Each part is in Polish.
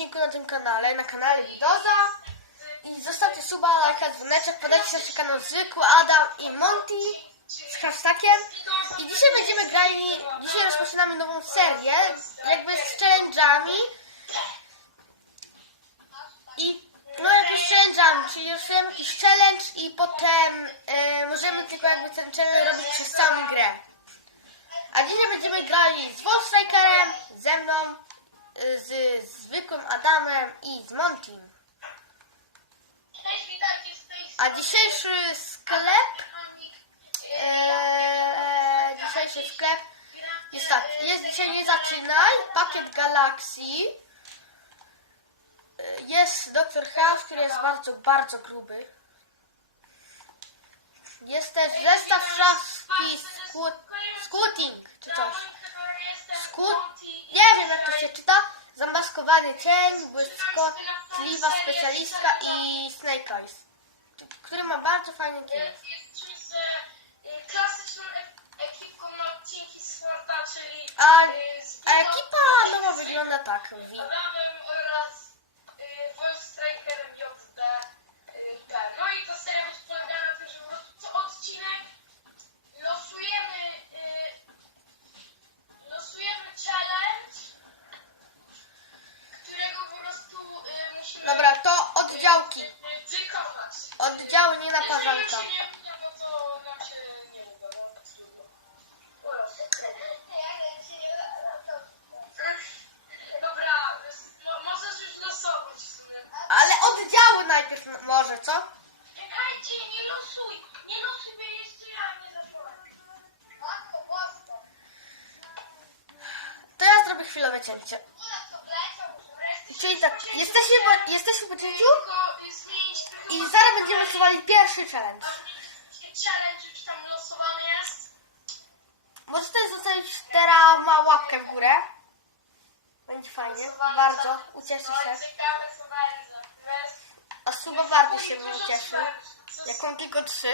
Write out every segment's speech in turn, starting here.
odcinku na tym kanale, na kanale Widoza. I zostawcie suba, lajka, dzwoneczek, podajcie się kanał zwykły Adam i Monty z hashtagiem. I dzisiaj będziemy grali, dzisiaj rozpoczynamy nową serię, jakby z challenge'ami. I no jakieś challenge'ami, czyli wiem jakiś challenge i potem e, możemy tylko jakby ten challenge robić przez całą grę. A dzisiaj będziemy grali z Wolf ze mną, z zwykłym Adamem i z tej A dzisiejszy sklep, e, dzisiejszy sklep jest tak, jest dzisiaj nie zaczynaj, pakiet Galaxy, E, jest Dr. House, który jest bardzo, bardzo gruby. Jest też zestaw szafki Scoot, Scooting, czy coś. Skut... Nie wiem jak to się czyta. Zamaskowany cień, błyskotliwa specjalistka i Snake Eyes. Który ma bardzo fajny z e, klasyczną ekipką na odcinki z Forta, czyli A, a ekipa nowa wygląda tak. Wi- w sumie. Ale oddziały najpierw może, co? Czekajcie, nie losuj! Nie losuj, bo jeszcze ja nie zacząłem. Matko, bosko. To ja zrobię chwilowe cięcie. Czyli tak, jesteśmy po, jesteśmy po cięciu i zaraz będziemy losowali pierwszy challenge. challenge już tam losowany jest. Możecie zostawić teraz ma łapkę w górę. Będzie fajnie, bardzo, ucieszę się. A suba bardzo się bym ucieszył. Jak mam tylko trzy.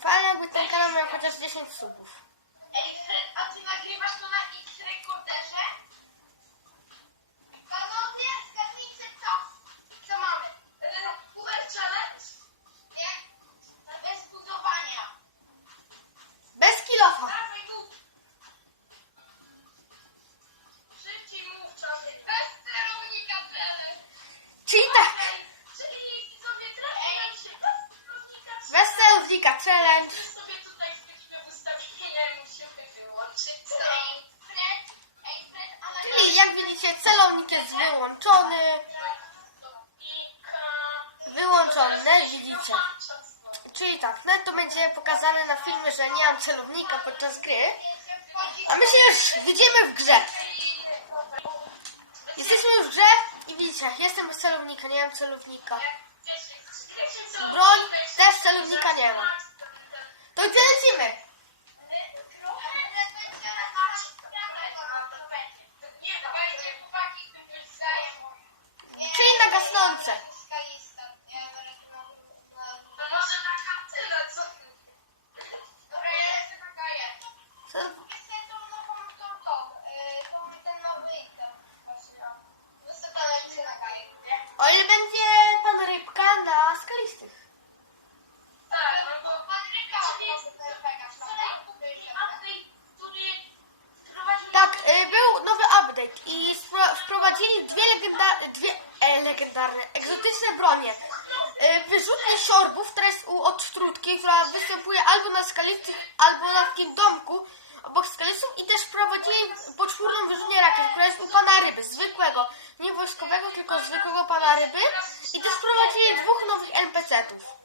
Fajnie jakby ten kanał miał chociaż 10 subów. Ej, a ty nagrywasz to na X-rekorderze? Panowie, celownika podczas gry. A my się już widzimy w grze. Jesteśmy już w grze i widzicie, jestem bez celownika, nie mam celownika. Broń też celownika nie ma. To gdzie lecimy? Czyli na gasnące. Update i wprowadzili dwie, legenda- dwie e, legendarne, egzotyczne bronie. Y, wyrzutnie siorbów, która jest u odsztrutki, która występuje albo na skalistych, albo na takim domku obok skalistów i też wprowadzili poczwórną wyrzutnię rakiet, która jest u pana ryby, zwykłego, nie wojskowego, tylko zwykłego pana ryby i też wprowadzili dwóch nowych NPC-ów.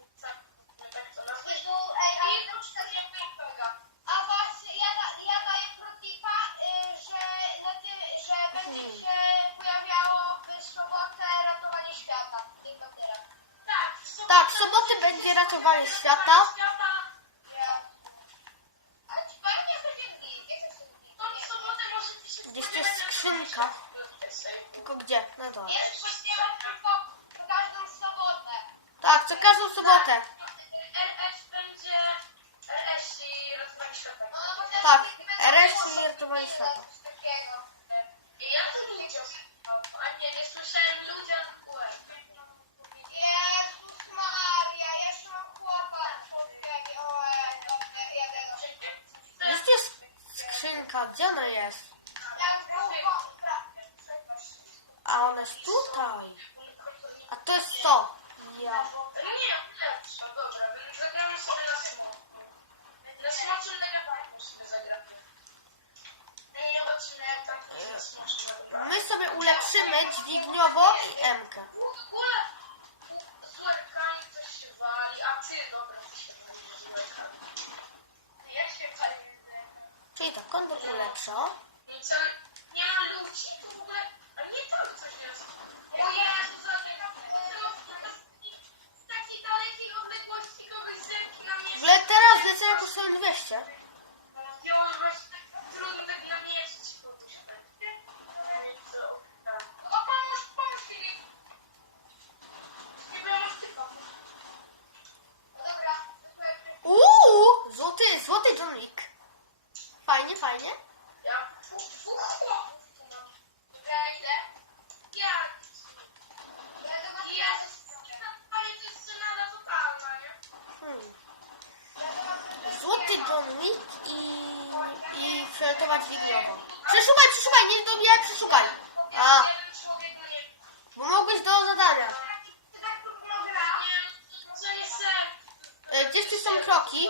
ludzie ratowali świata? Gdzieś tu jest skrzynka. Tylko gdzie? Na dole. Tak, co każdą sobotę. Tak, RS i ratowanie świata. Gdzie ona jest? A ona jest tutaj. A to jest co? Ja. My sobie ulepszymy dźwigniowo i Mkę. nie fajnie? Hmm. Złoty John i, i przeletować wiglową. Przeszukaj, przeszukaj, nie dobijaj, przeszukaj. A, bo mogłeś do zadania. E, Gdzieś tu są kroki.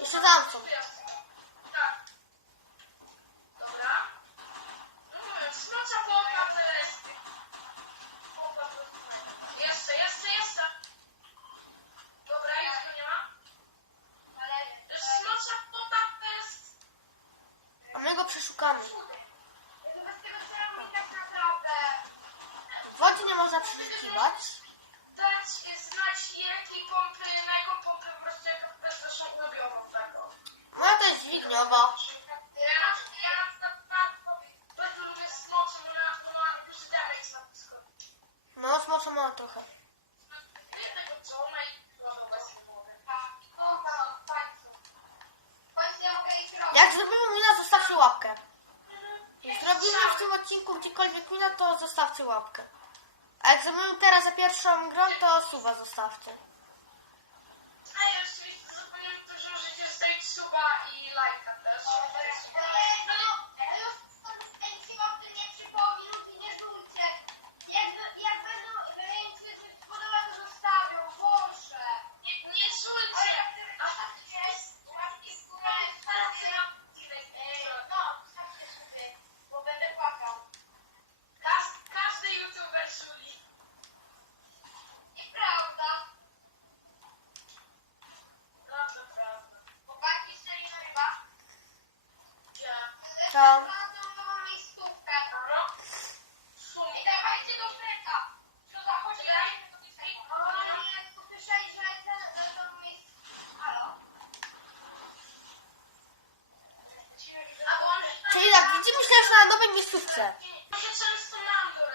Jeszcze tam są. Brawo. Moc, moc, moc trochę. Jak zrobimy mina, zostawcie łapkę. Jak zrobimy w tym odcinku gdziekolwiek mina, to zostawcie łapkę. A jak zrobimy teraz za pierwszą grą, to suba zostawcie.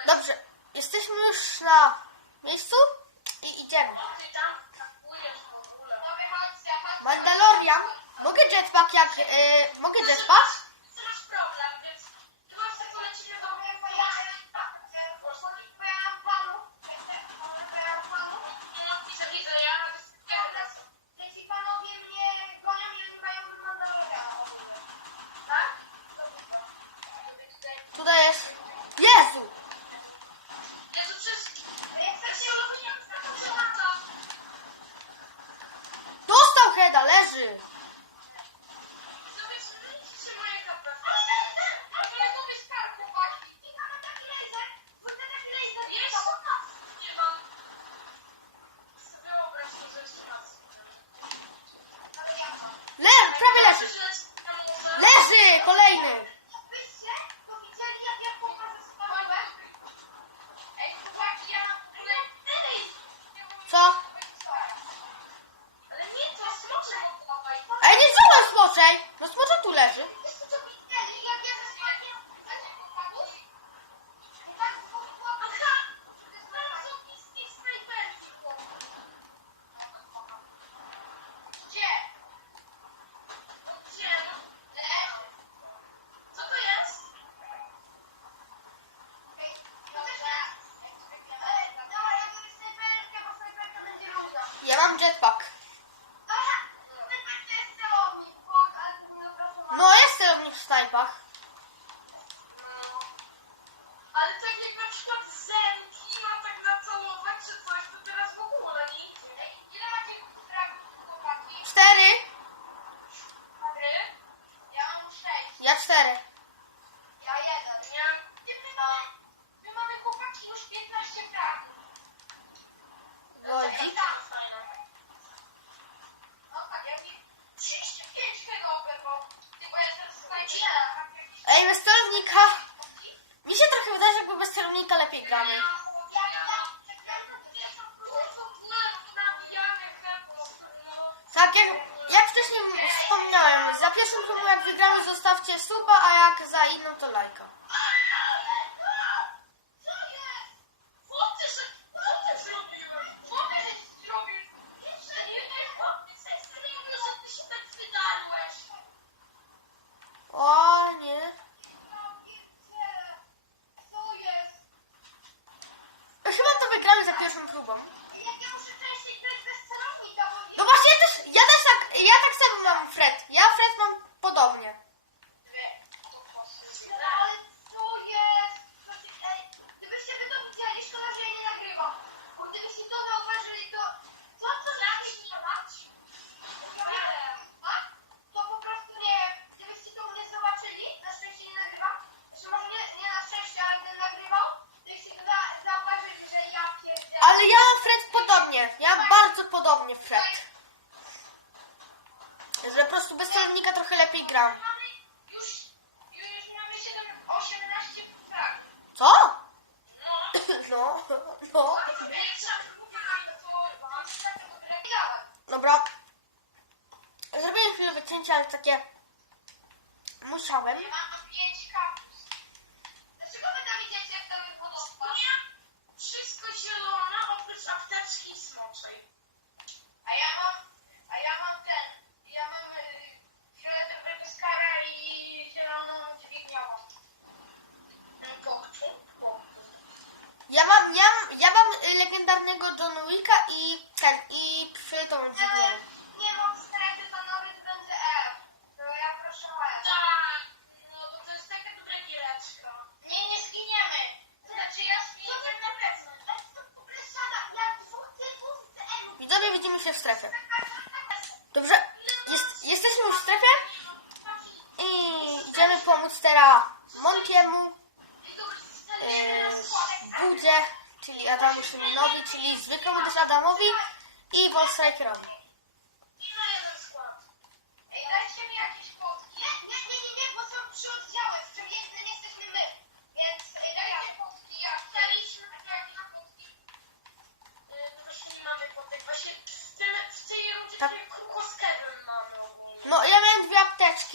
Dobrze, jesteśmy już na miejscu i idziemy. Mandalorian. Mogę jetpack jak... Yy, mogę jetpack? podobnie, ja bardzo podobnie wszedł. Że po prostu bez celownika trochę lepiej gram. widzimy się w strefie. Dobrze, Jest, jesteśmy już w strefie i idziemy pomóc teraz Montiemu, yy, e, Budzie, czyli Adamu Szymonowi, czyli zwykłemu też Adamowi i Wolfstrikerowi.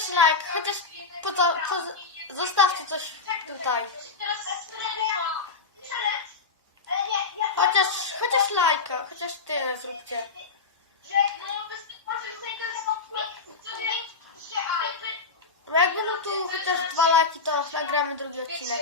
chociaż like, chociaż po to, po, zostawcie coś tutaj. Chociaż, chociaż lajka, like chociaż tyle zróbcie. Bo jak będą no tu chociaż dwa lajki, to nagramy drugi odcinek.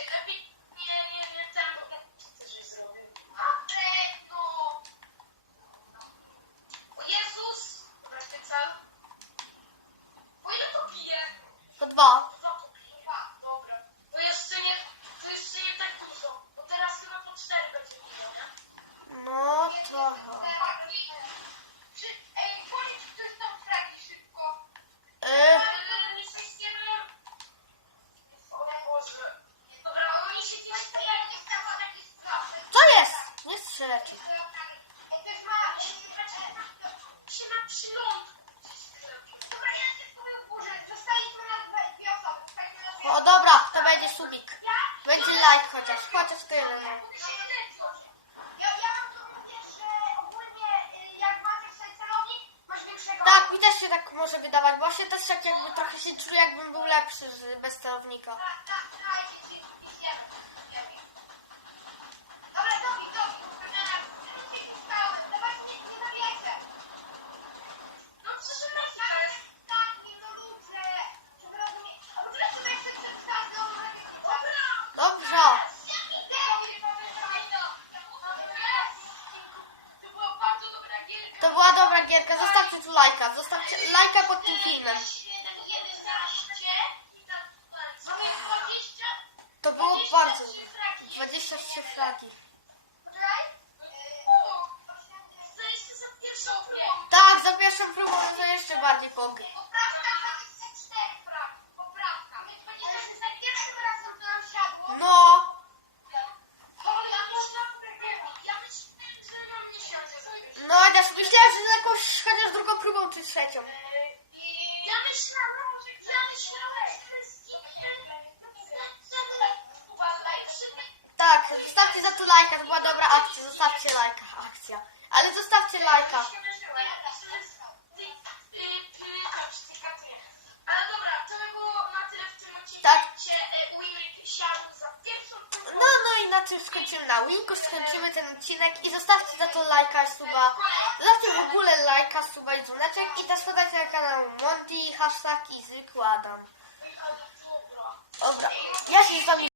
leki. O dobra, to będzie subik. Będzie light chociaż, chociaż tyle no. Tak, mi się tak może wydawać, bo się też tak jakby trochę się czuję, jakbym był lepszy bez celownika. Zostawcie tu lajka, zostawcie lajka pod tym filmem. To było bardzo dobre. 23 fragi. Tak, za pierwszą próbą no to jeszcze bardziej pog. No, myślałem, że jakąś chociaż drugą próbą czy trzecią. Ja myślałam, ja myślałam, Tak, zostawcie za to lajka, to była dobra akcja, zostawcie lajka, akcja. Ale zostawcie lajka. Na tym skończymy na Winku, skończymy ten odcinek i zostawcie za to lajka, suba. Zostawcie w ogóle lajka, suba i dzwoneczek i też podajcie na kanał Monty, hashtag i zwykły Adam. Dobra, ja się z wami